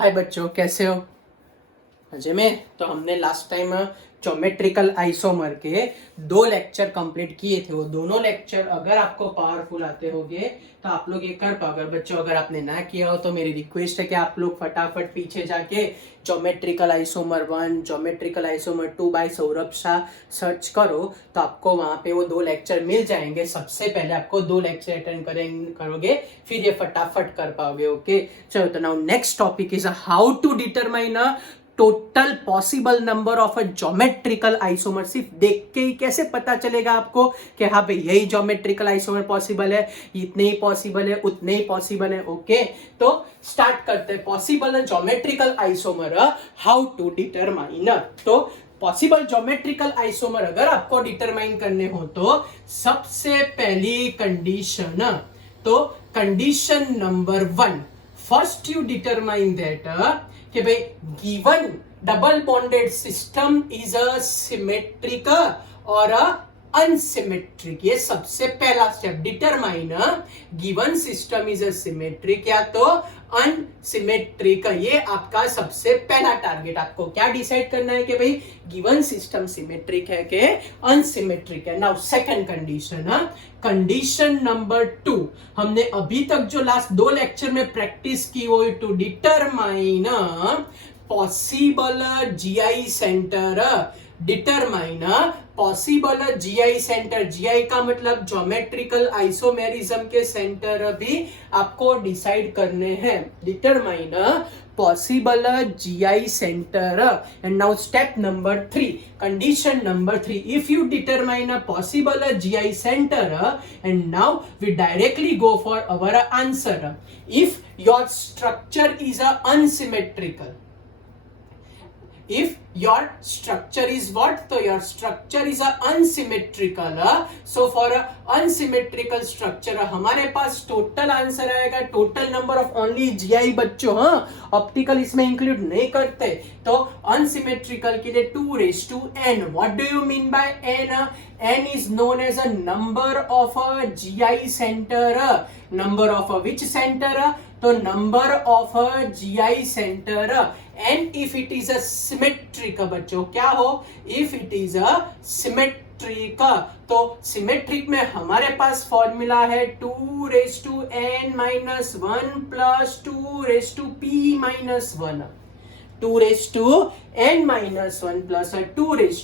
हाय बच्चों, कैसे हो? मजे में। तो हमने लास्ट टाइम ज्योमेट्रिकल आइसोमर के 2 लेक्चर कंप्लीट किए थे। वो दोनों लेक्चर अगर आपको पावरफुल आते होंगे तो आप लोग ये कर पाओगे। बच्चों, अगर आपने ना किया हो तो मेरी रिक्वेस्ट है कि आप लोग फटाफट पीछे जाके geometrical isomer 1, geometrical isomer 2 by Saurabh Shah search करो तो आपको वहां पे वो 2 लेक्चर मिल जाएंगे। सबसे पहले आपको 2 लेक्चर अटेंड करोगे, फिर ये फटाफट कर पाओगे। ओके, चलो। तो now next topic is how to determine total possible number of a geometrical isomer. सिर्फ देख के ही कैसे पता चलेगा आपको कि हाँ भाई यही ज्योमेट्रिकल आइसोमर पॉसिबल है, इतने ही पॉसिबल है, उतने ही पॉसिबल है। ओके, तो स्टार्ट करते हैं। Possible geometrical isomer, how to determine. तो पॉसिबल ज्योमेट्रिकल आइसोमर अगर आपको डिटरमाइन करने हो तो सबसे पहली कंडीशन, तो condition number 1, first you determine that कि भाई given double bonded system is a symmetric और अनसिमेट्रिक। ये सबसे पहला step, determine given system is a symmetric या तो अनसिमेट्रिक। ये आपका सबसे पहला टारगेट। आपको क्या डिसाइड करना है कि भाई गिवन सिस्टम सिमेट्रिक है कि अनसिमेट्रिक है। Now second condition, condition number 2, हमने अभी तक जो लास्ट 2 लेक्चर में प्रैक्टिस की वो to determine possible GI centre. Determine possible GI centre. GI का मतलब ज्योमेट्रिकल आइसोमेरिज्म के सेंटर भी आपको डिसाइड करने हैं। Determine possible GI center. And now step number 3, condition number 3, if you determine a possible GI center, and now we directly go for our answer. If your structure is unsymmetrical, if your structure is what? So your structure is unsymmetrical. So for unsymmetrical structure हमारे पास total answer आएगा, total number of only GI बच्चों, optical इसमें include नहीं करते। तो unsymmetrical के लिए 2n। What do you mean by n? n is known as a number of a GI center. Number of a which center? तो number of a GI center. And if it is a symmetric, बच्चों क्या हो? If it is a symmetric, तो symmetric में हमारे पास formula है 2n minus 1 plus 2p minus 1। 2n minus 1 plus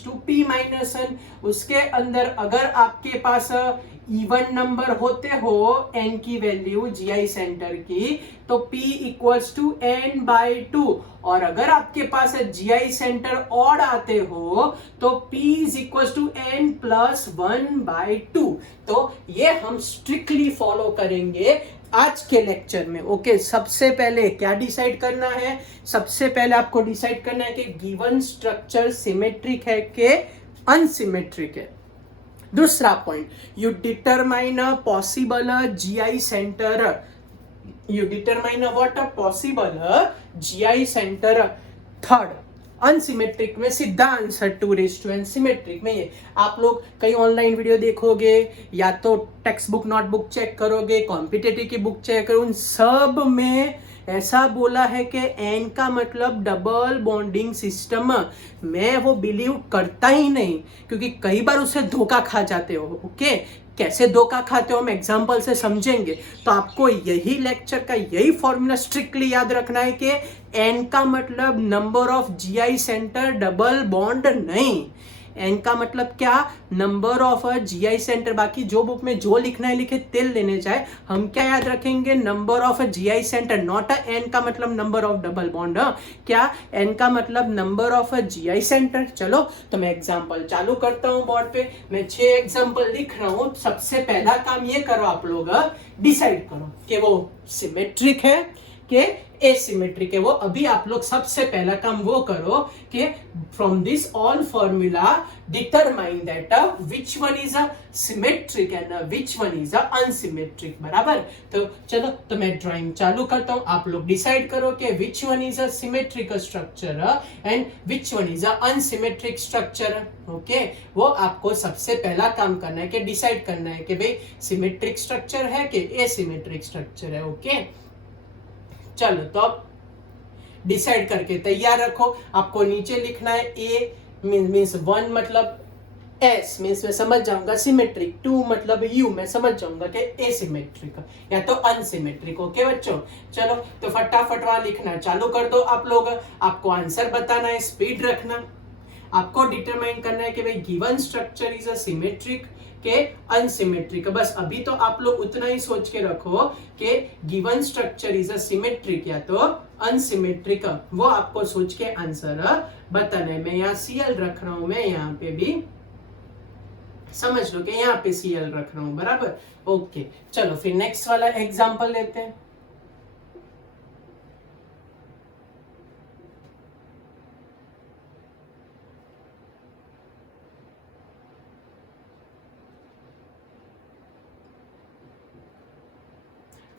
2p minus 1। उसके अंदर अगर आपके पास इवन नंबर होते हो n की वैल्यू जीआई सेंटर की, तो p equals to n by 2। और अगर आपके पास जीआई सेंटर ऑड आते हो तो p is equals to n plus 1 by 2। तो ये हम स्ट्रिक्टली फॉलो करेंगे आज के लेक्चर में। ओके, सबसे पहले क्या डिसाइड करना है? सबसे पहले आपको डिसाइड करना है कि गिवन स्ट्रक्चर सिमेट्रिक है कि अनसिमेट्रिक है। दूसरा point, you determine a possible GI centre. You determine what? A possible GI centre. Third, unsymmetric में सीधा आंसर 2n, सिमेट्रिक में ये आप लोग कई ऑनलाइन वीडियो देखोगे या तो टेक्स्ट बुक नोटबुक चेक करोगे, कॉम्पिटिटिव की बुक चेक करो, उन सब में ऐसा बोला है कि n का मतलब डबल बॉन्डिंग सिस्टम। मैं वो बिलीव करता ही नहीं, क्योंकि कई बार उससे धोखा खा जाते हो। ओके, कैसे धोखा खाते हो हम एग्जाम्पल से समझेंगे। तो आपको यही लेक्चर का यही फॉर्मूला स्ट्रिक्टली याद रखना है कि n का मतलब number of GI centre, double bond नहीं। n का मतलब क्या? Number of GI centre. बाकी जो बुक में जो लिखना है लिखे, तेल लेने जाए। हम क्या याद रखेंगे? Number of GI centre, not n का मतलब नंबर ऑफ डबल बॉन्ड। क्या? n का मतलब नंबर ऑफ जीआई सेंटर। चलो, तो मैं एग्जांपल चालू करता हूं बोर्ड पे। मैं 6 एग्जांपल लिख रहा हूं। सबसे पहला काम ये करो, आप लोग डिसाइड करो कि वो सिमेट्रिक है कि एसिमेट्रिक है। वो अभी आप लोग सबसे पहला काम वो करो कि from this all formula determine that which one is a symmetric and which one is a unsymmetric. बराबर? तो चलो, तो मैं ड्राइंग चालू करता हूं। आप लोग डिसाइड करो कि which one is a symmetrical structure and which one is a unsymmetric structure. Okay, वो आपको सबसे पहला काम करना है कि डिसाइड करना है कि भाई सिमेट्रिक स्ट्रक्चर है कि एसिमेट्रिक स्ट्रक्चर है। ओके, चलो, तो अब डिसाइड करके तैयार रखो। आपको नीचे लिखना है ए मीन्स 1 मतलब एस मीन्स मैं समझ जाऊंगा सिमेट्रिक, 2 मतलब यू मैं समझ जाऊंगा कि एसिमेट्रिक या तो अनसिमेट्रिक। ओके बच्चों, चलो तो फटाफट वहां लिखना चालू कर दो आप लोग। आपको आंसर बताना है, स्पीड रखना, आपको डिटरमाइन करना है कि भाई given structure is a symmetric के अनसिमेट्रिक। बस अभी तो आप लोग उतना ही सोच के रखो कि given structure is a symmetric या तो अनसिमेट्रिक, वो आपको सोच के आंसर बताना है। मैं यहाँ सीएल रख रहा हूं, मैं यहाँ पे भी समझ लो कि यहाँ पे सीएल रख रहा हूं, बराबर। ओके चलो फिर नेक्स्ट वाला एग्जांपल लेते हैं।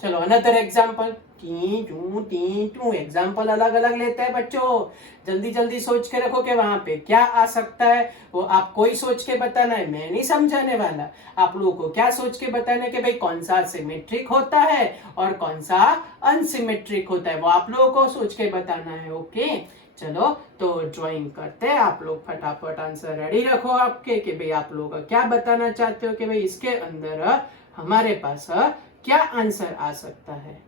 चलो अनदर एग्जांपल, टू एग्जांपल अलग अलग लेते हैं बच्चों। जल्दी जल्दी सोच के रखो कि वहां पे क्या आ सकता है, वो आपको ही सोच के बताना है, मैं नहीं समझाने वाला। आप लोगों को क्या सोच के बताना है कि भाई कौन सा सिमेट्रिक होता है और कौन सा अनसिमेट्रिक होता है, वो आप लोगों को सोच के बताना है। ओके चलो तो ड्राइंग करते हैं, आप लोग फटाफट आंसर रेडी रखो आपके कि भाई आप लोग क्या बताना चाहते हो कि भाई इसके अंदर हमारे पास क्या आंसर आ सकता है।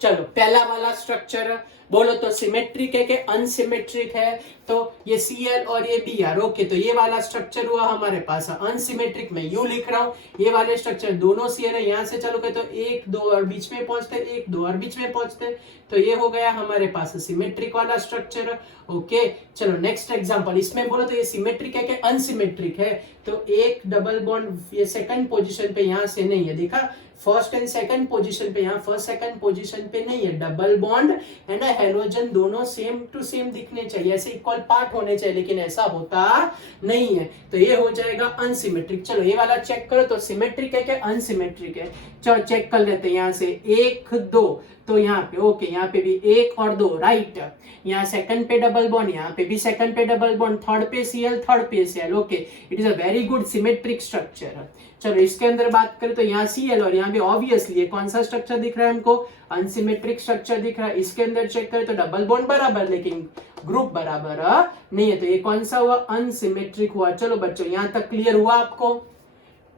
चलो पहला वाला स्ट्रक्चर बोलो तो सिमेट्रिक है कि अनसिमेट्रिक है, तो ये Cl और ये Br। ओके तो ये वाला स्ट्रक्चर हुआ हमारे पास अनसिमेट्रिक, मैं यू लिख रहा हूं। ये वाले स्ट्रक्चर दोनों Cl है, यहां से चलोगे तो 1 2 और बीच में पहुंचते, 1 2 और बीच में पहुंचते, तो ये हो गया हमारे पास सिमेट्रिक वाला स्ट्रक्चर। ओके चलो नेक्स्ट एग्जांपल, इसमें बोलो तो ये सिमेट्रिक है कि अनसिमेट्रिक है, तो एक डबल बॉन्ड ये सेकंड पोजीशन पे यहां से नहीं है, देखा फर्स्ट एंड सेकंड पोजीशन पे, यहाँ फर्स्ट सेकंड पोजीशन पे नहीं है, डबल बॉन्ड है ना, हेलोजन दोनों सेम टू सेम दिखने चाहिए, ऐसे इक्वल पार्ट होने चाहिए, लेकिन ऐसा होता नहीं है, तो ये हो जाएगा अनसिमेट्रिक। चलो ये वाला चेक करो तो सिमेट्रिक है कि अनसिमेट्रिक है, चलो चेक कर लेते हैं। यहाँ से 1 2 तो यहाँ पे ओके, यहाँ पे भी 1 और 2 राइट, यहाँ सेकंड पे डबल बॉन्ड, यहाँ पे भी सेकंड पे डबल बॉन्ड, थर्ड पे Cl थर्ड पे Cl। Okay it is a very good symmetric structure. चलो इसके अंदर बात करें तो यहाँ Cl और यहाँ पे ऑब्वियसली कौन सा स्ट्रक्चर दिख रहा है हमको, अनसिमेट्रिक स्ट्रक्चर दिख रहा है। इसके अंदर चेक करें तो डबल बॉन्ड बराबर लेकिन ग्रुप बराबर नहीं है, तो ये कौन सा हुआ, अनसिमेट्रिक हुआ। चलो बच्चों यहाँ तक क्लियर हुआ आपको,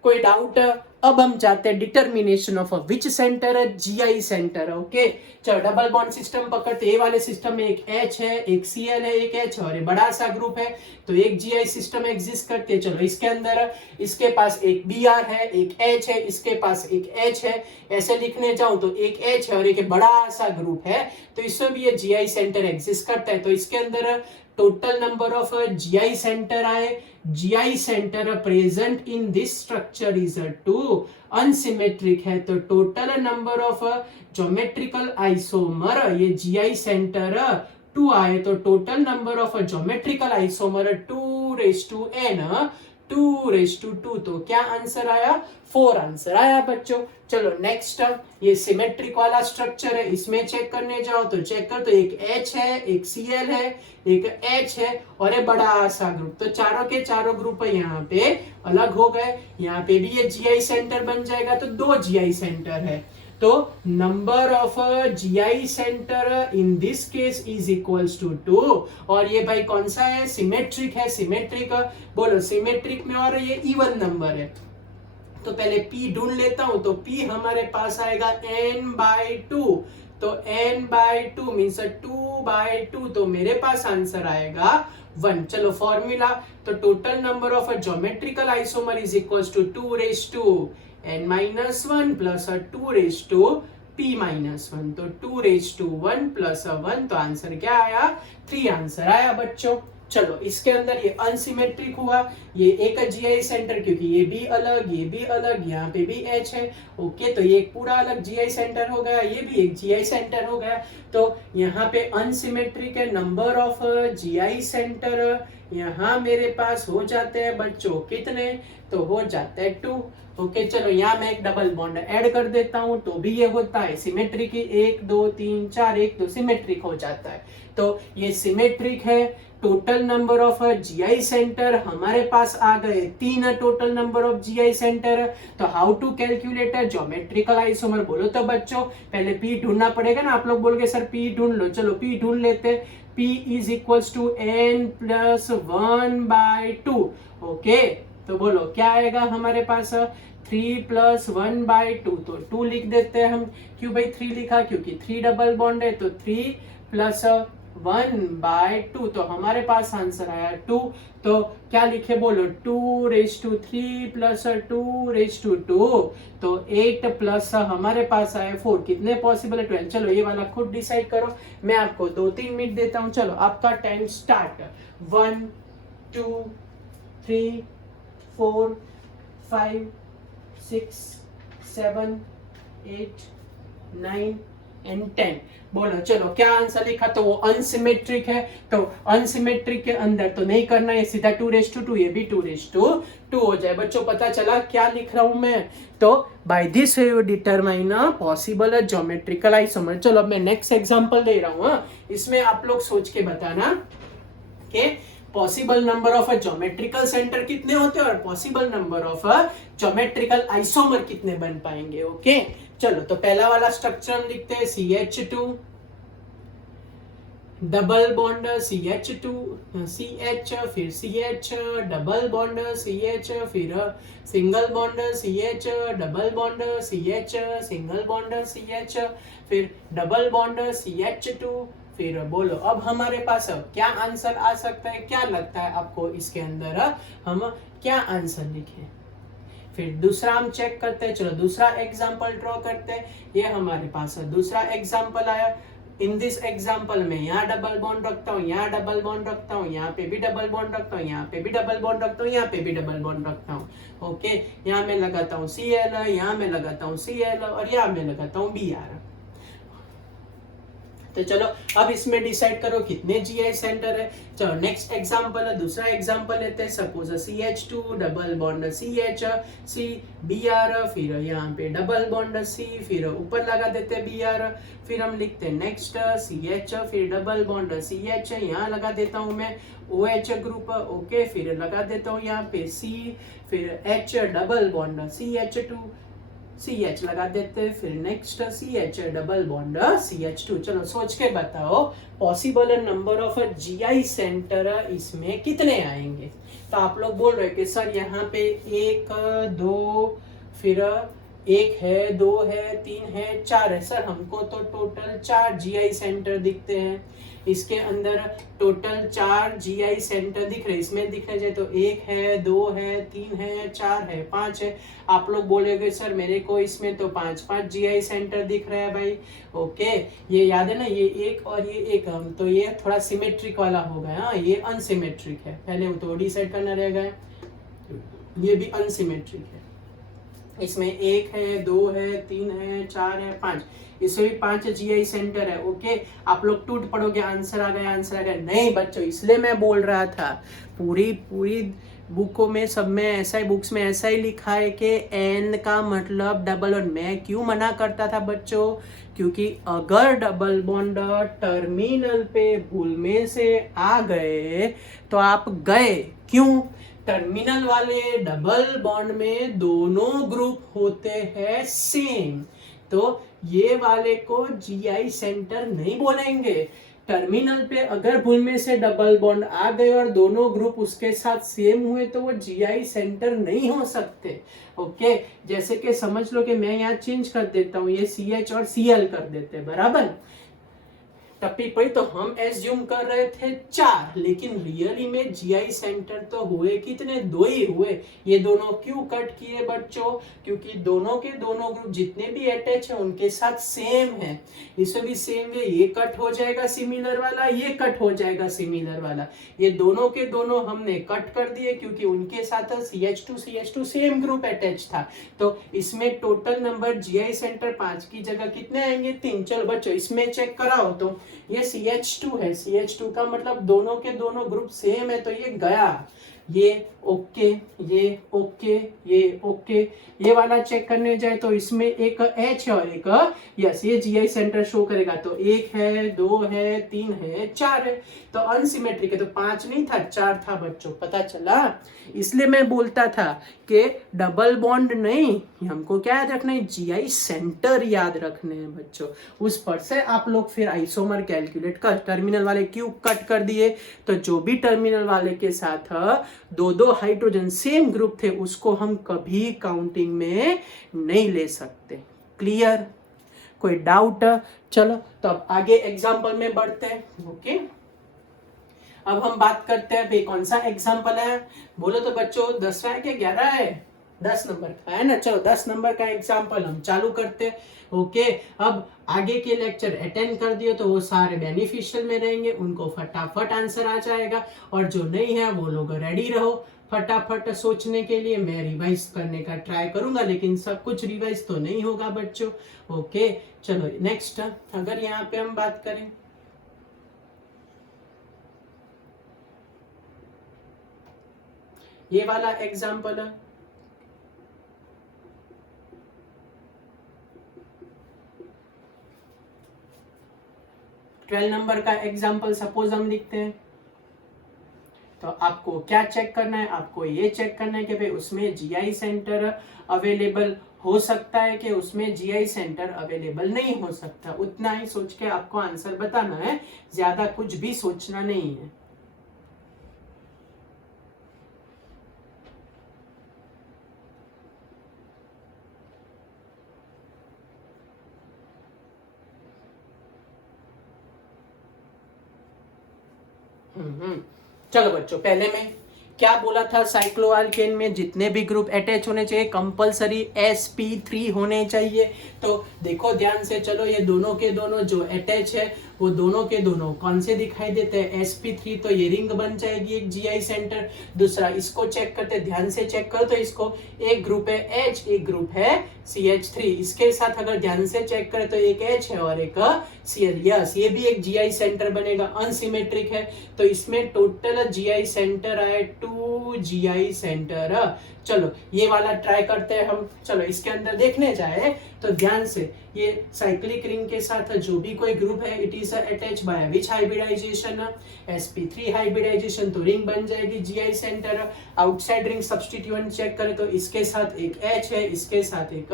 कोई डाउट? अब हम जाते हैं डिटर्मिनेशन ऑफ विच सेंटर है, जीआई सेंटर है। ओके चलो डबल बॉन्ड सिस्टम पकड़ते, ए वाले सिस्टम में एक H है, एक Cl है, एक H और एक बड़ा सा ग्रुप है, तो एक जीआई सिस्टम एग्जिस्ट करते हैं। चलो इसके अंदर इसके पास एक Br है, एक H है, इसके पास एक H है, ऐसे लिखने जाऊं तो एक H है और एक बड़ा सा ग्रुप है, तो इसमें भी ये जीआई सेंटर एग्जिस्ट करता है। तो इसके अंदर total number of GI centre आए, GI centre present in this structure is 2, unsymmetric है तो total number of geometrical isomer, ये GI सेंटर 2 आए, तो total number of geometrical isomer 2n 2 तो क्या आंसर आया, 4 आंसर आया बच्चों। चलो नेक्स्ट ये सिमेट्रिक वाला स्ट्रक्चर है, इसमें चेक करने जाओ तो चेक कर तो एक H है, एक Cl है, एक H है और एक बड़ा सा ग्रुप, तो चारों के चारों ग्रुप यहाँ पे अलग हो गए। यहाँ पे भी ये GI सेंटर बन जाएगा, तो 2 GI सेंटर है, तो number of GI centre in this case is equals to 2, और ये भाई कौन सा है, सिमेट्रिक है। सिमेट्रिक बोलो सिमेट्रिक में और ये इवन नंबर है, तो पहले P ढूंढ लेता हूं, तो P हमारे पास आएगा n/2, तो n/2 मीन्स 2/2, तो मेरे पास आंसर आएगा 1। चलो फॉर्मूला, तो total number of geometrical isomer is equals to 2n-1 plus 2p-1, तो 2 प्लस 1, तो आंसर क्या आया, 3 आंसर आया बच्चों। चलो इसके अंदर ये अनसिमेट्रिक हुआ, ये एक जीआई सेंटर क्योंकि ये भी अलग, ये भी अलग, यहाँ पे भी H है। ओके तो ये एक पूरा अलग जीआई सेंटर हो गया, ये भी एक जीआई सेंटर हो गया, तो यहाँ पे अनसिमेट्रिक है, नंबर ऑफ जीआई सेंटर यहाँ मेरे पास हो जाते हैं बच्चों कितने, तो हो जाते हैं 2। ओके चलो यहाँ मैं एक डबल बॉन्ड ऐड कर देता हूं, तो भी ये होता है सिमेट्रिक, 1 2 3 4 1 2 सिमेट्रिक हो जाता है, तो ये सिमेट्रिक है। Total number of GI center हमारे पास आ गए 3 total number of GI center. तो how to calculate geometrical isomer बोलो तो बच्चों पहले पी ढूंढना पड़ेगा ना। आप लोग बोलोगे सर पी ढूंढ लो, चलो पी ढूंढ लेते। P is equals to n plus 1/2। Okay, तो बोलो क्या आएगा हमारे पास 3 प्लस 1/2। तो 2 लिख देते हैं हम। क्यों भाई 3 लिखा? क्योंकि 3 डबल बॉन्ड है, तो 3 प्लस 1/2। तो हमारे पास आंसर आया 2। तो क्या लिखे बोलो 2�3 प्लस 2�2। तो 8 प्लस हमारे पास आया 4। कितने पॉसिबल है? 12। चलो ये वाला खुद डिसाइड करो, मैं आपको 2-3 मिनट देता हूं। चलो आपका टाइम स्टार्ट। 1 2 3 4 5 6 7 8 9 एंड 10। बोलो चलो क्या आंसर लिखा? तो वो अनसिमेट्रिक है, तो अनसिमेट्रिक के अंदर तो नहीं करना है, सीधा 2:2, ये भी 2:2 हो जाए। बच्चों पता चला क्या लिख रहा हूं मैं? तो by this you determine possible geometrical isomer. चलो अब मैं नेक्स्ट एग्जांपल दे रहा हूं। इसमें आप लोग सोच के बताना कि possible number of geometrical centre कितने होते हैं और possible number of geometrical isomer कितने बन पाएंगे। ओके चलो, तो पहला वाला स्ट्रक्चर हम लिखते हैं CH2 double bond CH2 CH, फिर CH डबल बॉन्ड CH, फिर single bond CH double bond CH, single bond CH, फिर डबल बॉन्ड CH2। फिर बोलो अब हमारे पास क्या आंसर आ सकता है? क्या लगता है आपको इसके अंदर हम क्या आंसर लिखें? फिर दूसरा हम चेक करते हैं। चलो दूसरा एग्जांपल ड्रॉ करते हैं। ये हमारे पास दूसरा एग्जांपल आया। इन दिस एग्जांपल में यहाँ डबल बॉन्ड रखता हूँ, यहाँ डबल बॉन्ड रखता हूँ, यहाँ पे भी डबल बॉन्ड रखता हूँ, यहाँ पे भी डबल बॉन्ड रखता हूँ, यहाँ पे भी डबल बॉन्ड रखता हूँ। ओके, यहाँ मैं लगाता हूँ Cl, यहाँ मैं लगाता हूँ Cl और यहाँ मैं लगाता हूँ Br। तो चलो अब इसमें डिसाइड करो कितने जीआई सेंटर है। चलो नेक्स्ट एग्जांपल है, दूसरा एग्जांपल लेते हैं। Suppose CH2 double bond CH C Br, फिर यहाँ पे डबल बॉन्ड C, फिर ऊपर लगा देते हैं Br। फिर हम लिखते हैं नेक्स्ट CH, फिर डबल बॉन्ड CH, यहाँ लगा देता हूँ मैं OH ग्रुप। ओके, फिर लगा देता हूँ यहाँ पे C, फिर H double bond CH2 CH लगा देते हैं। फिर next CH double bond CH2। चलो सोच के बताओ possible number of GI centre इसमें कितने आएंगे। तो आप लोग बोल रहे हैं कि सर यहाँ पे 1 2 फिर 1 है, 2 है, 3 है, 4 है। सर हमको तो टोटल 4 जीआई सेंटर दिखते हैं। इसके अंदर टोटल 4 जीआई सेंटर दिख रहे हैं। इसमें दिखने जाए तो 1 है, 2 है, 3 है, 4 है, 5 है। आप लोग बोलेगे सर मेरे को इसमें तो 5 जीआई सेंटर दिख रहा है भाई। ओके, ये याद है ना, ये 1 और ये 1, हम तो ये थोड़ा सिमेट्रिक वाला हो गया। ये अनसिमेट्रिक है, पहले तो डिसाइड करना रहेगा। ये भी अनसिमेट्रिक है। इसमें 1 है, 2 है, 3 है, 4 है, 5। इसमें भी 5 जीआई सेंटर है। ओके, आप लोग टूट पड़ोगे आंसर आ गया, आंसर आ गया। नहीं बच्चों, इसलिए मैं बोल रहा था पूरी बुकों में सब में ऐसा ही, बुक्स में ऐसा ही लिखा है कि n का मतलब डबल बॉन्ड। मैं क्यों मना करता था बच्चों? क्योंकि अगर डबल बॉन्ड टर्मिनल पे भूल में से आ गए तो आप गए। क्यों? टर्मिनल वाले डबल बॉन्ड में दोनों ग्रुप होते हैं सेम, तो ये वाले को जीआई सेंटर नहीं बोलेंगे। टर्मिनल पे अगर भूल में से डबल बॉन्ड आ गए और दोनों ग्रुप उसके साथ सेम हुए तो वो जीआई सेंटर नहीं हो सकते। ओके, जैसे कि समझ लो कि मैं यहाँ चेंज कर देता हूँ, ये CH और Cl कर देते हैं, बराबर। टप्पी पड़ी तो हम एज्यूम कर रहे थे 4, लेकिन रियली में जीआई सेंटर तो हुए कितने? 2 ही हुए। ये दोनों क्यों कट किए बच्चों? क्योंकि दोनों के दोनों ग्रुप जितने भी अटैच है उनके साथ सेम है। इसमें भी सेम है, ये कट हो जाएगा सिमिलर वाला, ये कट हो जाएगा सिमिलर वाला। ये दोनों के दोनों हमने कट कर दिए क्योंकि उनके साथ CH2 सेम ग्रुप अटैच था। तो इसमें टोटल नंबर जीआई सेंटर 5 की जगह कितने आएंगे? 3। चलो बच्चों इसमें चेक कराओ। तो ये CH2 है, CH2 का मतलब दोनों के दोनों ग्रुप सेम है, तो ये गया। ये ओके, ये ओके, ये ओके। ये वाला चेक करने जाए तो इसमें एक एच है और एक यस, ये जीआई सेंटर शो करेगा। तो एक है, दो है, तीन है, चार है। तो अनसिमेट्रिक है, तो 5 नहीं था, 4 था बच्चों। पता चला? इसलिए मैं बोलता था कि डबल बॉन्ड नहीं, हमको क्या याद रखना है, जीआई सेंटर याद रखने हैं बच्चों। उस पर से आप लोग फिर आइसोमर कैलकुलेट कर, टर्मिनल वाले क्यूब कट कर दिए, तो जो भी टर्मिनल वाले के साथ दो दो हाइड्रोजन सेम ग्रुप थे उसको हम कभी काउंटिंग में नहीं ले सकते। क्लियर? कोई डाउट? चलो तो अब आगे एग्जांपल में बढ़ते हैं। ओके, अब हम बात करते हैं भाई कौन सा एग्जांपल है, बोलो तो बच्चों। 10वां है कि 11 है? 10 नंबर का है ना। चलो 10 नंबर का एग्जांपल हम चालू करते हैं। ओके, अब आगे के लेक्चर अटेंड कर दिए तो वो सारे बेनिफिशियल में रहेंगे, उनको फटाफट आंसर आ जाएगा। और जो नहीं है वो लोग रेडी रहो फटाफट सोचने के लिए। मैं रिवाइज करने का ट्राई करूंगा, लेकिन सब कुछ रिवाइज तो नहीं होगा बच्चों। ओके, चलो नेक्स्ट, अगर यहाँ पे हम बात करें, ये वाला एग्जाम्पल है, ट्वेल्व नंबर का एग्जाम्पल सपोज हम लिखते हैं। तो आपको क्या चेक करना है, आपको ये चेक करना है कि भाई उसमें जीआई सेंटर अवेलेबल हो सकता है कि उसमें जीआई सेंटर अवेलेबल नहीं हो सकता। उतना ही सोच के आपको आंसर बताना है, ज्यादा कुछ भी सोचना नहीं है। चलो बच्चों, पहले मैं क्या बोला था, साइक्लोअल्केन में जितने भी ग्रुप अटैच होने चाहिए कंपलसरी sp3 होने चाहिए। तो देखो ध्यान से, चलो ये दोनों के दोनों जो अटैच है वो दोनों के दोनों कौन से दिखाई देते हैं, sp3। तो ये रिंग बन जाएगी एक जीआई सेंटर। दूसरा इसको चेक करते, ध्यान से चेक करो तो इसको एक ग्रुप है H, एक ग्रुप है CH3। इसके साथ अगर ध्यान से चेक करें तो एक H है और एक CH। यस, ये भी एक जीआई सेंटर बनेगा, अनसिमेट्रिक है। तो इसमें टोटल जीआई सेंटर आए 2 जीआई सेंटर। चलो ये वाला ट्राई करते हैं हम। चलो इसके अंदर देखने जाए तो ध्यान से, ये साइक्लिक रिंग के साथ जो भी कोई ग्रुप है it is attach by which hybridization, sp3 hybridization. तो रिंग बन जाएगी GI centre. Outside ring substituent check करें तो इसके साथ एक H है, इसके साथ एक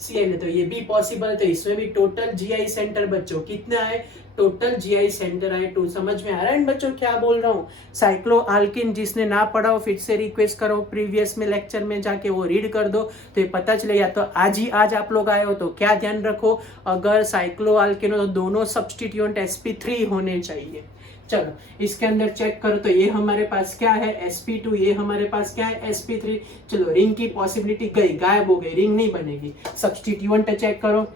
Cl है। तो ये भी पॉसिबल। तो इसमें भी टोटल जीआई सेंटर बच्चों कितना है, टोटल जीआई सेंटर आए 2। समझ में आ रहा है बच्चों क्या बोल रहा हूँ? साइक्लोअल्किन जिसने ना पढ़ा हो फिर से रिक्वेस्ट करो, प्रीवियस में लेक्चर में जाके वो रीड कर दो तो ये पता चलेगा। तो आज आप लोग आए हो तो क्या ध्यान रखो, अगर साइक्लोअल्किन हो तो दोनों सब्स्टिट्यूएंट sp3 होने चाहिए। चलो इसके अंदर चेक करो तो ये हमारे पास क्या है sp2, ये हमारे पास क्या है sp3। चलो रिंग की पॉसिबिलिटी गई, गायब हो गई, रिंग नहीं बनेगी। सब्स्टिट्यूएंट चेक करो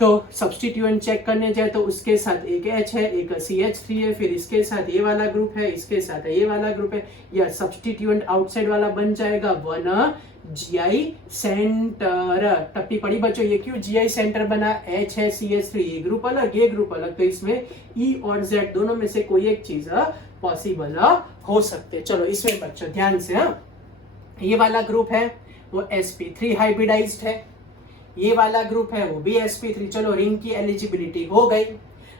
तो सब्स्टिट्यूएंट चेक करने जाए तो उसके साथ एक H है, एक CH3 है, फिर इसके साथ ये वाला ग्रुप है, इसके साथ ये वाला ग्रुप है। या सब्स्टिट्यूएंट आउटसाइड वाला बन जाएगा 1 जीआई सेंटर। टप्पी पड़ी बच्चों, ये क्यों जीआई सेंटर बना, H है CH3, ये ग्रुप अलग ये ग्रुप अलग। तो इसमें E और Z दोनों में से कोई एक चीज पॉसिबल हो सकते। चलो इसमें बच्चों ध्यान से, ये वाला ग्रुप है वो sp3 हाइब्रिडाइज्ड है, ये वाला ग्रुप है वो भी sp3। चलो रिंग की एलिजिबिलिटी हो गई।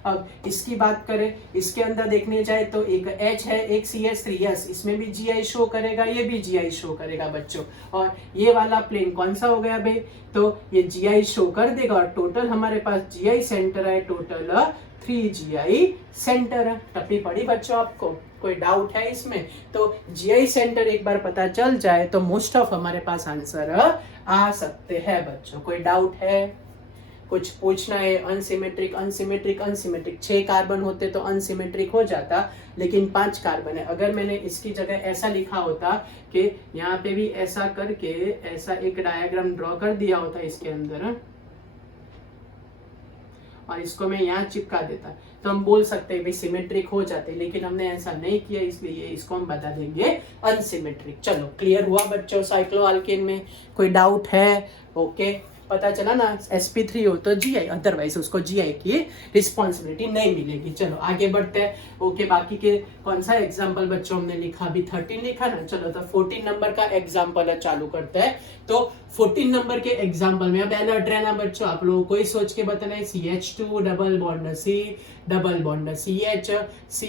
अब इसकी बात करें, इसके अंदर देखने जाए तो एक H है, एक CH3। यस, इसमें भी GI शो करेगा, ये भी GI शो करेगा बच्चों। और ये वाला प्लेन कौन सा हो गया भाई, तो ये GI शो कर देगा। और टोटल हमारे पास GI सेंटर है, टोटल 3 GI सेंटर है। टप्पी पड़ी बच्चों आपको? कोई डाउट है इसमें? तो GI सेंटर एक बार पता चल जाए तो मोस्ट ऑफ हमारे पास आंसर आ सकते हैं बच्चों। कोई डाउट है, कुछ पूछना है? अनसिमेट्रिक अनसिमेट्रिक अनसिमेट्रिक, 6 कार्बन होते तो अनसिमेट्रिक हो जाता, लेकिन 5 कार्बन है। अगर मैंने इसकी जगह ऐसा लिखा होता कि यहाँ पे भी ऐसा करके ऐसा एक डायग्राम ड्रॉ कर दिया होता इसके अंदर, और इसको मैं यहाँ चिपका देता तो हम बोल सकते हैं भाई सिमेट्रिक हो जाते, लेकिन हमने ऐसा नहीं किया इसलिए इसको हम बता देंगे अनसिमेट्रिक। चलो क्लियर हुआ बच्चों साइक्लोअल्केन में? कोई डाउट है? ओके पता चला ना, sp3 हो तो GI, अदरवाइज उसको GI की रिस्पॉन्सिबिलिटी नहीं मिलेगी। चलो आगे बढ़ते हैं। ओके, बाकी के कौन सा एग्जाम्पल बच्चों हमने लिखा, अभी 13 लिखा ना, चलो तो 14 नंबर का एग्जाम्पल चालू करते हैं। तो 14 नंबर के एग्जाम्पल में अब अलर्ट रहना बच्चों, आप लोगों को ही सोच के बताना है। CH2 double bond C double bond CH, C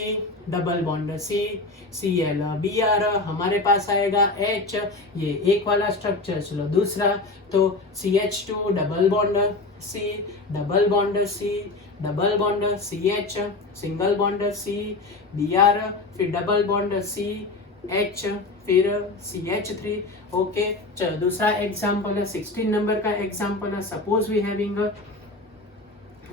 double bond C, Cl Br, हमारे पास आएगा H, ये एक वाला स्ट्रक्चर। चलो दूसरा, तो CH2 double bond C double bond C double bond CH, single bond C Br, फिर डबल बॉन्ड C H, फिर CH3। ओके, चलो दूसरा एग्जांपल है 16 नंबर का एग्जांपल है। Suppose we having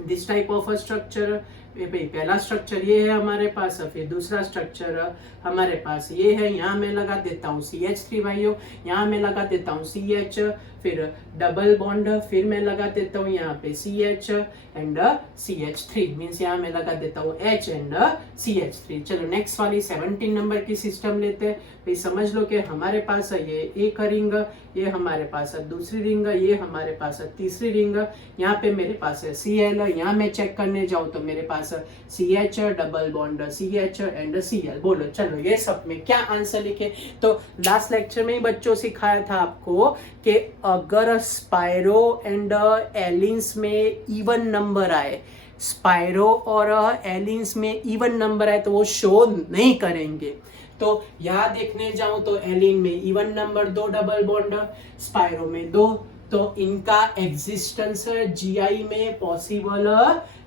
this type of a structure. पहला structure ये है हमारे पास, फिर दूसरा स्ट्रक्चर हमारे पास ये है। यहाँ मैं लगा देता हूँ CH3 भाइयों, यहाँ मैं लगा देता हूँ CH, फिर डबल बॉन्ड, फिर मैं लगा देता हूँ यहाँ पे CH एंड CH3, मीन्स यहाँ मैं लगा देता हूँ H एंड CH3। चलो नेक्स्ट वाली 17 नंबर की सिस्टम लेते हैं। भाई समझ लो कि हमारे पास है ये एक रिंग, ये हमारे पास है दूसरी रिंग, ये हमारे पास है तीसरी रिंग, यहाँ पे मेरे पास है Cl, यहाँ मैं चेक करने जाऊँ तो मेरे पास CH double bond CH and Cl। बोलो चलो ये सब में क्या आंसर लिखे। तो लास्ट लेक्चर में ही बच्चों सिखाया था आपको कि अगर स्पायरो एंड एलिन्स में इवन नंबर आए, स्पायरो और एलिन्स में इवन नंबर आए तो वो शो नहीं करेंगे। तो यहाँ देखने जाऊं तो एलिन में इवन नंबर 2 डबल बॉन्ड, स्पायरो में 2, तो इनका एग्जिस्टेंस जीआई में पॉसिबल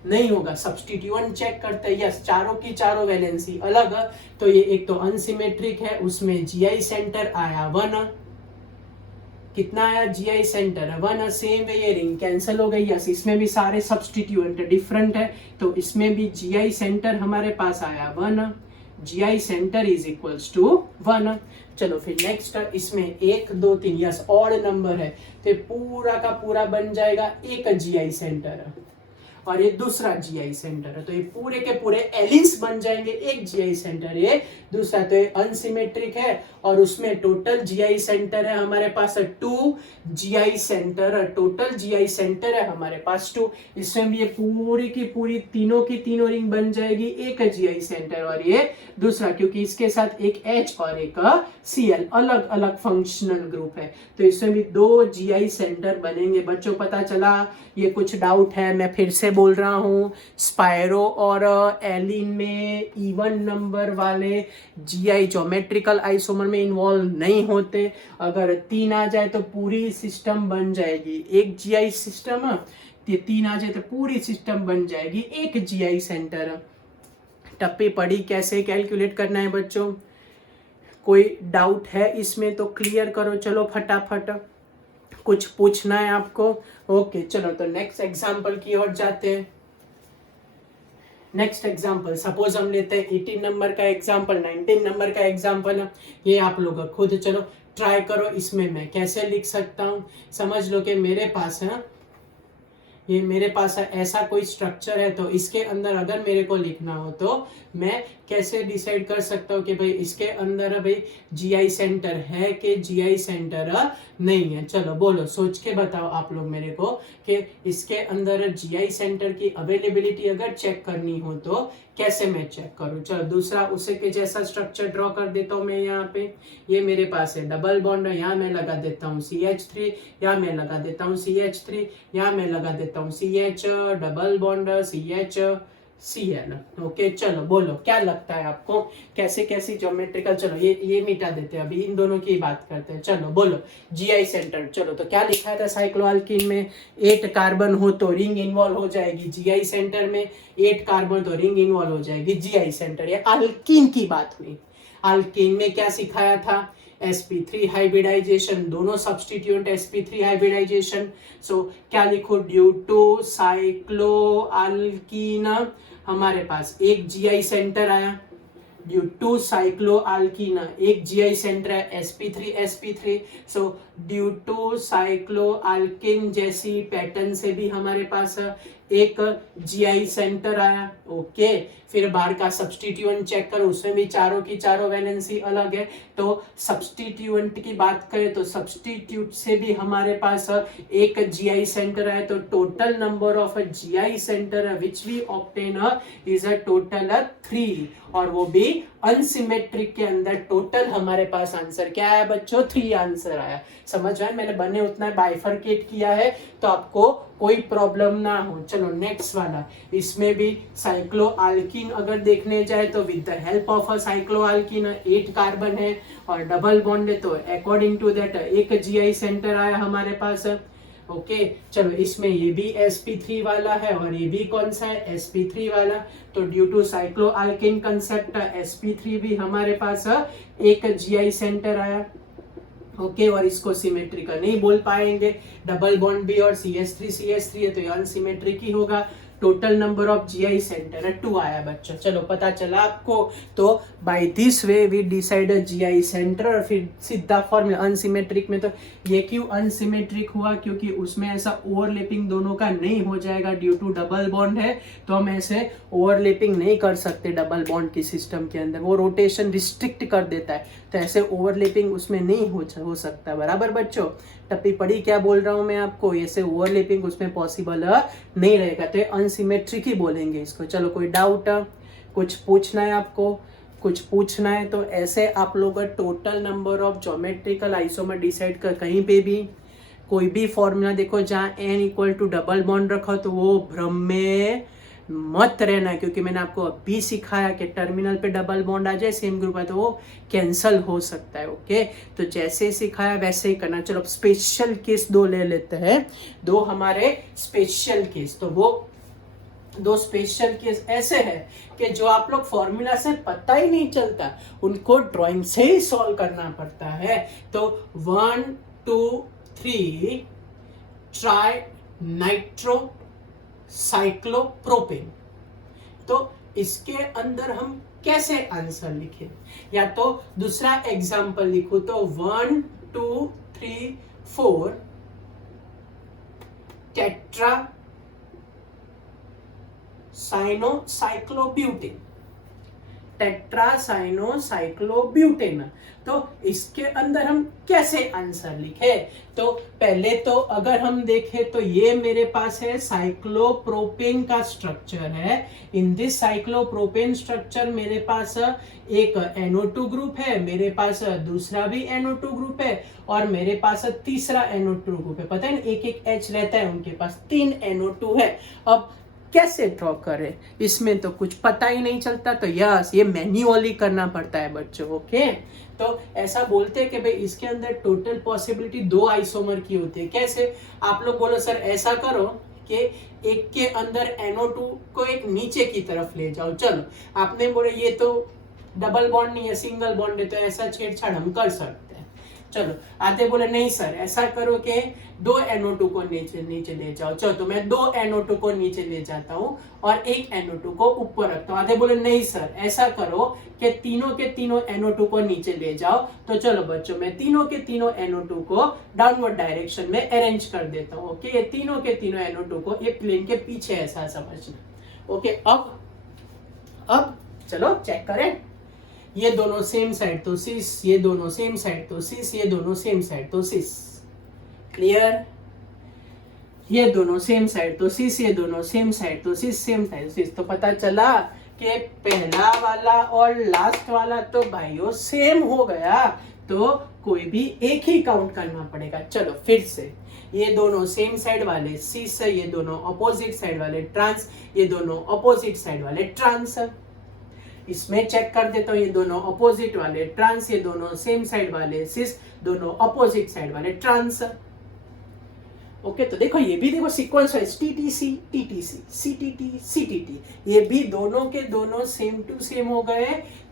नहीं होगा। सब्स्टिट्यूएंट चेक करते हैं, यस चारों की चारों वैलेंसी अलग, तो ये एक तो अनसिमेट्रिक है, उसमें जीआई सेंटर आया 1, कितना आया जीआई सेंटर 1, सेम है ये रिंग कैंसिल हो गई, यस इसमें भी सारे सब्स्टिट्यूएंट डिफरेंट है, तो इसमें भी जीआई सेंटर हमारे पास आया 1, GI centre is equals to 1। चलो फिर नेक्स्ट, इसमें 1 2 3 यस ऑड नंबर है, तो पूरा का पूरा बन जाएगा एक GI सेंटर और ये दूसरा GI सेंटर है, तो ये पूरे के पूरे एलिन्स बन जाएंगे एक GI सेंटर, ये दूसरा। तो ये अनसिमेट्रिक है और उसमें टोटल GI सेंटर है हमारे पास 2 GI centre, total GI centre है हमारे पास 2। इसमें भी ये पूरी की पूरी तीनों की तीनों रिंग बन जाएगी एक GI सेंटर और ये दूसरा, क्योंकि इसके साथ एक H और एक Cl अलग अलग फंक्शनल ग्रुप है, तो इसमें भी 2 GI सेंटर बनेंगे। बच्चों पता चला, ये कुछ डाउट है मैं फिर से बोल रहा हूँ, स्पायरो और एलिन में इवन नंबर वाले जीआई ज्योमेट्रिकल आइसोमर में इन्वॉल्व नहीं होते। अगर 3 आ जाए तो पूरी सिस्टम बन जाएगी एक जीआई सिस्टम, 3 आ जाए तो पूरी सिस्टम बन जाएगी एक जीआई सेंटर। टप्पी पड़ी कैसे कैलकुलेट करना है बच्चों, कोई डाउट है इसमें तो क्लियर करो, चलो फटाफट, कुछ पूछना है आपको। ओके चलो तो नेक्स्ट एग्जांपल की ओर जाते हैं। नेक्स्ट एग्जांपल सपोज हम लेते हैं 18 नंबर का एग्जांपल, 19 नंबर का एग्जांपल, ये आप लोग खुद चलो ट्राई करो, इसमें मैं कैसे लिख सकता हूँ। समझ लो कि मेरे पास है, ये मेरे पास ऐसा कोई स्ट्रक्चर है, तो इसके अंदर अगर मेरे को लिखना हो तो मैं कैसे डिसाइड कर सकता हूँ कि भाई इसके अंदर भाई जीआई सेंटर है कि जीआई सेंटर नहीं है। चलो बोलो, सोच के बताओ आप लोग मेरे को कि इसके अंदर जीआई सेंटर की अवेलेबिलिटी अगर चेक करनी हो तो कैसे मैं चेक करूँ। चलो दूसरा उसे के जैसा स्ट्रक्चर ड्रॉ कर देता हूँ मैं। यहाँ पे ये मेरे पास है डबल बॉन्ड, यहाँ मैं लगा देता हूँ CH3, यहाँ मैं लगा देता हूँ CH3, यहाँ मैं लगा देता हूँ CH double bond CH Cl। Okay चलो बोलो क्या लगता है आपको, कैसे कैसी ज्योमेट्रिकल, चलो ये मिटा देते हैं, अभी इन दोनों की बात करते हैं। चलो बोलो जीआई सेंटर, चलो तो क्या लिखा था साइक्लोअल्कीन में, 8 कार्बन हो तो रिंग इन्वॉल्व हो जाएगी जीआई सेंटर में, 8 कार्बन तो रिंग इन्वॉल्व हो जाएगी जीआई सेंटर। ये अल्कीन की बात हुई। अल्कीन में क्या सिखाया था, sp3 हाइब्रिडाइजेशन, दोनों सब्स्टिट्यूएंट sp3 हाइब्रिडाइजेशन। सो क्या लिखो, ड्यू टू साइक्लोअल्कीन हमारे पास एक जीआई सेंटर आया, ड्यू टू साइक्लोआल्कीन एक जीआई सेंटर है sp3 सो ड्यू टू साइक्लोआल्किन जैसी पैटर्न से भी हमारे पास एक जीआई सेंटर आया। ओके, फिर बाहर का सब्स्टिट्यूएंट चेक करो, उसमें भी चारों की चारों वैलेंसी अलग है। तो सब्स्टिट्यूएंट की बात करें तो सब्स्टिट्यूट से भी हमारे पास एक जीआई सेंटर है। तो total number of GI centre which we obtain is a total 3 और वो भी अनसिमेट्रिक के अंदर। टोटल हमारे पास आंसर क्या आया बच्चों? 3 आंसर आया। समझ आए? मैंने बने उतना बाइफरकेट किया है तो आपको कोई प्रॉब्लम ना हो। चलो नेक्स्ट वाला, इसमें भी साइक्लोआल्कीन अगर देखने जाए तो with the help of a cycloalkene 8 carbon है और डबल बॉन्ड है तो अकॉर्डिंग टू दैट एक जीआई सेंटर आया हमारे पास। ओके चलो इसमें ये भी sp3 वाला है और ये भी कौन सा है? sp3 वाला। तो ड्यू टू साइक्लोआल्केन कंसेप्ट sp3 भी हमारे पास एक जीआई सेंटर आया। ओके और इसको सिमेट्रिकल नहीं बोल पाएंगे, डबल बॉन्ड भी और CH3 है तो ये अनसिमेट्रिक ही होगा। Total number of GI centre 2 आया बच्चों। चलो पता चला आपको। तो by this way we decide GI centre और फिर सीधा फॉर्मूला। अनसिमेट्रिक में तो ये क्यों अनसिमेट्रिक हुआ? क्योंकि उसमें ऐसा ओवरलैपिंग दोनों का नहीं हो जाएगा ड्यू टू डबल बॉन्ड है, तो हम ऐसे ओवरलैपिंग नहीं कर सकते डबल बॉन्ड की सिस्टम के अंदर, वो रोटेशन रिस्ट्रिक्ट कर देता है। तो ऐसे ओवरलैपिंग उसमें नहीं हो सकता। बराबर बच्चों? टप्पी पड़ी क्या बोल रहा हूं मैं आपको? ऐसे ओवरलैपिंग उसमें पॉसिबल नहीं रहेगा, तो अनसिमेट्रिक ही बोलेंगे इसको। चलो कोई डाउट, कुछ पूछना है आपको? कुछ पूछना है तो ऐसे आप लोग total number of geometrical isomer decide कर कहीं पे भी कोई भी फॉर्मूला देखो जहां n equal to double bond रखो तो वो भ्रम में मत रहना, क्योंकि मैंने आपको अभी सिखाया कि टर्मिनल पे डबल बॉन्ड आ जाए सेम ग्रुप है तो वो कैंसल हो सकता है। ओके तो जैसे सिखाया वैसे ही करना। चलो स्पेशल केस 2 ले लेते हैं। 2 हमारे स्पेशल केस, तो वो 2 स्पेशल केस ऐसे है कि जो आप लोग फॉर्मूला से पता ही नहीं चलता, उनको ड्राइंग से ही सॉल्व करना पड़ता है। तो 1 2 3 ट्राई नाइट्रो साइक्लोप्रोपेन। तो इसके अंदर हम कैसे आंसर लिखें? या तो दूसरा एग्जांपल लिखो तो 1 2 3 4 टेट्रा साइक्लोब्यूटेन। टेट्रासाइनोसाइक्लोब्यूटेन। तो इसके अंदर हम कैसे आंसर लिखे? तो पहले तो अगर हम देखें तो ये मेरे पास है साइक्लोप्रोपेन का स्ट्रक्चर है। इन दिस साइक्लोप्रोपेन स्ट्रक्चर मेरे पास एक NO2 ग्रुप है, मेरे पास दूसरा भी NO2 ग्रुप है और मेरे पास तीसरा NO2 ग्रुप है। पता है एक एक H रहता है, उनके पास 3 NO2 है। अब कैसे ड्रॉ करें? इसमें तो कुछ पता ही नहीं चलता, तो यस ये मैन्युअली करना पड़ता है बच्चों। ओके तो ऐसा बोलते हैं कि भाई इसके अंदर टोटल पॉसिबिलिटी 2 आइसोमर की होती है। कैसे? आप लोग बोलो सर ऐसा करो कि एक के अंदर NO2 को एक नीचे की तरफ ले जाओ। चलो आपने बोले ये तो डबल बॉन्ड नहीं है सिंगल बॉन्ड है, तो ऐसा छेड़छाड़ हम कर सकते हैं। चलो आते बोले नहीं सर ऐसा करो कि 2 NO2 को नीचे ले जाओ। चलो तो मैं 2 NO2 को नीचे ले जाता हूँ और एक NO2 को ऊपर रखता हूँ। आधे बोले नहीं सर ऐसा करो कि तीनों के तीनों NO2 को नीचे ले जाओ। तो चलो बच्चों मैं तीनों के तीनों NO2 को डाउनवर्ड डायरेक्शन में अरेंज कर देता हूँ। ओके ये तीनों के तीनों NO2 को ये प्लेन के पीछे ऐसा समझना। ओके अब चलो चेक करें। ये दोनों सेम साइड तो सिस, ये दोनों सेम साइड तो सिस, ये दोनों सेम साइड तो सिस। क्लियर? ये दोनों सेम साइड तो सिस, ये दोनों सेम साइड तो सिस, सेम साइड सिस। तो पता चला कि पहला वाला और लास्ट वाला तो भाइयों सेम हो गया, तो कोई भी एक ही काउंट करना पड़ेगा। चलो फिर से ये दोनों सेम साइड वाले सिस, ये दोनों अपोजिट साइड वाले ट्रांस, ये दोनों अपोजिट साइड वाले ट्रांस। इसमें चेक कर देता हूँ ये दोनों अपोजिट वाले ट्रांस, ये दोनों सेम साइड वाले सिस, दोनों अपोजिट साइड वाले ट्रांस। ओके तो देखो ये भी देखो sequence wise TTC TTC CTT CTT, ये भी दोनों के दोनों सेम टू सेम हो गए।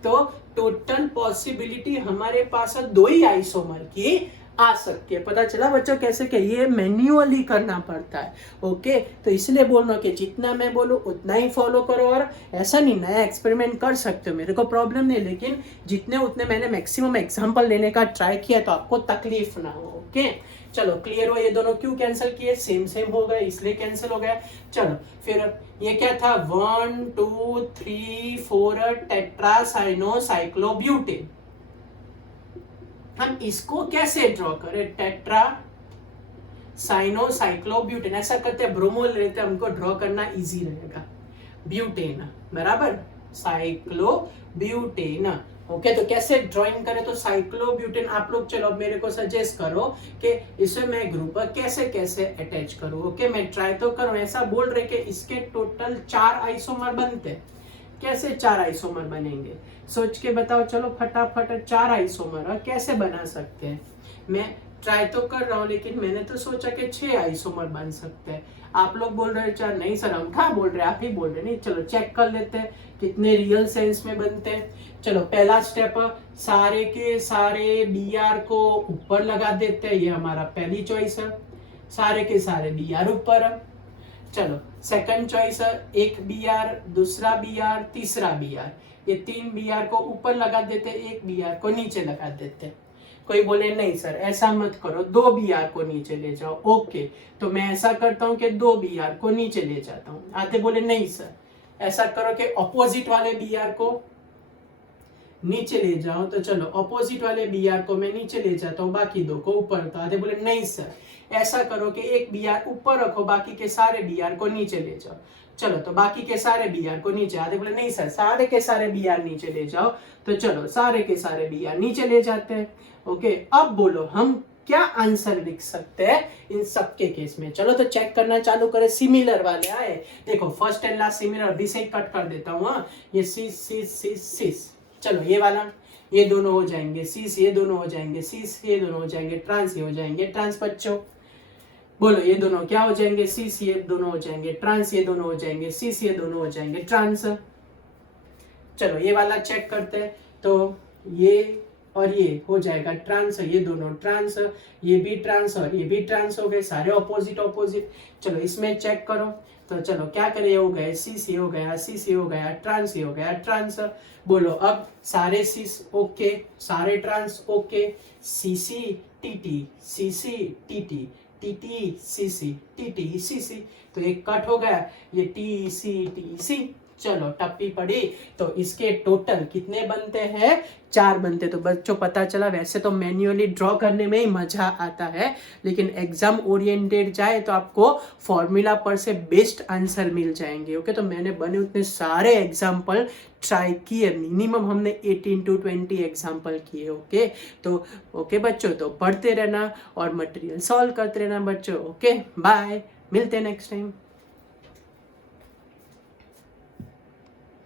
तो टोटल पॉसिबिलिटी हमारे पास 2 ही आइसोमर की आ सकती है। पता चला बच्चों कैसे कि ये मैन्युअली करना पड़ता है। ओके, तो इसलिए बोल रहा हूँ कि जितना मैं बोलूँ उतना ही फॉलो करो, और ऐसा नहीं नया एक्सपेरिमेंट कर सकते हो, मेरे को प्रॉब्लम नहीं, लेकिन जितने उतने मैंने मैक्सिमम एग्जाम्पल लेने का ट्राई किया तो आपको तकलीफ ना हो। ओके, चलो क्लियर हुआ। ये दोनों क्यों कैंसिल किए, सेम सेम हो गए इसलिए कैंसिल हो गया। चलो फिर ये क्या था, 1 2 3 4 टेट्रासाइक्लोब्यूटेन। हम इसको कैसे ड्रॉ करें, टेट्रा साइक्लोब्यूटेन, ऐसा करते हैं ब्रोमो लेते हैं, हमको ड्रॉ करना इजी रहेगा। ब्यूटेन बराबर साइक्लोब्यूटेन। ओके, तो कैसे ड्राइंग करें, तो साइक्लोब्यूटेन आप लोग चलो मेरे को सजेस्ट करो कि इसे मैं ग्रुप कैसे कैसे अटैच करूं। ओके, मैं ट्राई तो करूं। ऐसा बोल रहे कि इसके टोटल 4 आइसोमर बनते हैं। कैसे 4 आइसोमर बनेंगे, सोच के बताओ चलो फटाफट। 4 आइसोमर कैसे बना सकते हैं, मैं ट्राई तो कर रहा हूँ, लेकिन मैंने तो सोचा कि 6 आइसोमर बन सकते हैं। आप लोग बोल रहे हैं 4, नहीं सर हम कहाँ बोल रहे हैं, आप ही बोल रहे। नहीं, चलो चेक कर लेते हैं कितने रियल सेंस में बनते हैं। चलो पहला स्टेप, सारे के सारे बी आर को ऊपर लगा देते हैं, ये हमारा पहली चॉइस है, सारे के सारे बी आर ऊपर। चलो सेकंड चॉइस है, एक बी आर, दूसरा बी आर, तीसरा बी आर, ये 3 बी आर को ऊपर लगा देते, एक बी आर को नीचे लगा देते। कोई बोले नहीं सर ऐसा मत करो, 2 बी आर को नीचे ले जाओ। ओके, तो मैं ऐसा करता हूँ कि 2 बी आर को नीचे ले जाता हूँ। आते बोले नहीं सर ऐसा करो कि ऑपोजिट वाले बी आर को नीचे ले जाओ, तो चलो ऑपोजिट वाले बी आर को मैं नीचे ले जाता हूँ, बाकी 2 को ऊपर। तो आते बोले नहीं सर ऐसा करो कि एक बी आर ऊपर रखो, बाकी के सारे बी आर को नीचे ले जाओ। चलो तो बाकी के सारे बी आर को नीचे, आते बोले नहीं सर सारे के सारे बी आर नीचे ले जाओ, तो चलो सारे के सारे बी आर नीचे ले जाते हैं। ओके, अब बोलो हम क्या आंसर लिख सकते हैं इन सबके केस में। चलो तो चेक करना चालू करें। सिमिलर वाले आए, देखो first and last similar, this एक कट कर देता हूँ। ये सिस, चलो ये वाला, ये दोनों हो जाएंगे सिस, ये दोनों हो जाएंगे सिस, ये दोनों हो जाएंगे ट्रांस, ये हो जाएंगे ट्रांस। बच्चों बोलो ये दोनों क्या हो जाएंगे, सिस, ये दोनों हो जाएंगे ट्रांस, ये दोनों हो जाएंगे सिस, ये दोनों हो जाएंगे ट्रांस। चलो ये वाला चेक करते हैं, तो ये और ये हो जाएगा ट्रांस, ये दोनों ट्रांस, ये भी ट्रांस और ये भी ट्रांस हो गए, सारे ऑपोजिट ऑपोजिट। चलो इसमें चेक करो, तो चलो क्या करें, ये हो गए सिस, ये हो गया सिस, ये हो गया ट्रांस, ये हो गया ट्रांस। बोलो अब सारे सिस ओके, सारे trans okay, CC TT, CC TT, TT CC, TT CC, तो एक कट हो गया, ये टी सी। चलो टप्पी पड़ी, तो इसके टोटल कितने बनते हैं, 4 बनते। तो बच्चों पता चला, वैसे तो मैन्युअली ड्रॉ करने में ही मजा आता है, लेकिन एग्जाम ओरिएंटेड जाए तो आपको फॉर्मूला पर से बेस्ट आंसर मिल जाएंगे। ओके, तो मैंने बने उतने सारे एग्जाम्पल ट्राई किए, मिनिमम हमने 18 to 20 एग्जाम्पल किए। ओके, तो ओके बच्चों, तो पढ़ते रहना और मटेरियल सॉल्व करते रहना बच्चों। ओके बाय, मिलते हैं नेक्स्ट टाइम।